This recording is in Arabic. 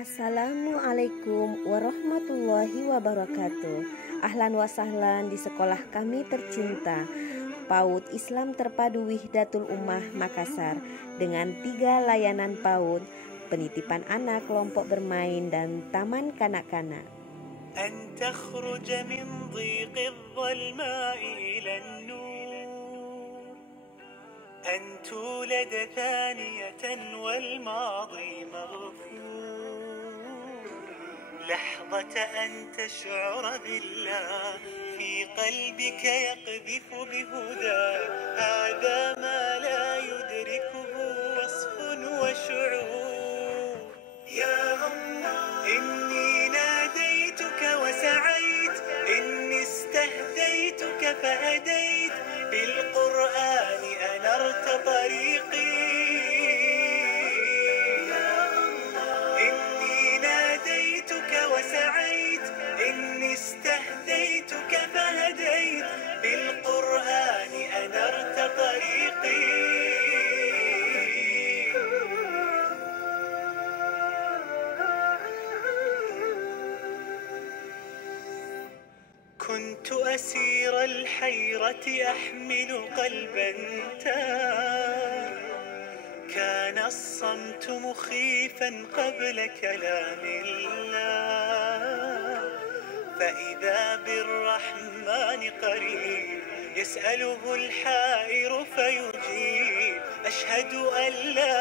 Assalamualaikum warahmatullahi wabarakatuh. Ahlan wa sahlan di sekolah kami tercinta, PAUD Islam Terpadu Wihdatul Ummah Makassar, dengan 3 layanan PAUD, penitipan anak, kelompok bermain, dan taman kanak-kanak. أن تخرج من ضيق الظلماء إلى النور، أن تولد ثانية والماضي مغفور، لحظة أن تشعر بالله في قلبك يقذف بهداه، هذا ما لا يدركه وصف وشعور. يا الله إني ناديتك وسعيت، إني استهديتك فهديت، بالقرآن أنرت طريقي. يا الله إني ناديتك وسعيت، إني استهديتك فهديت، بالقرآن أنرت طريقي. كنت أسير الحيرة أحمل قلبا تاه، كان الصمت مخيفا قبل كلام الله، فإذا بالرحمن قريب يسأله الحائر فيجيب، أشهد أن لا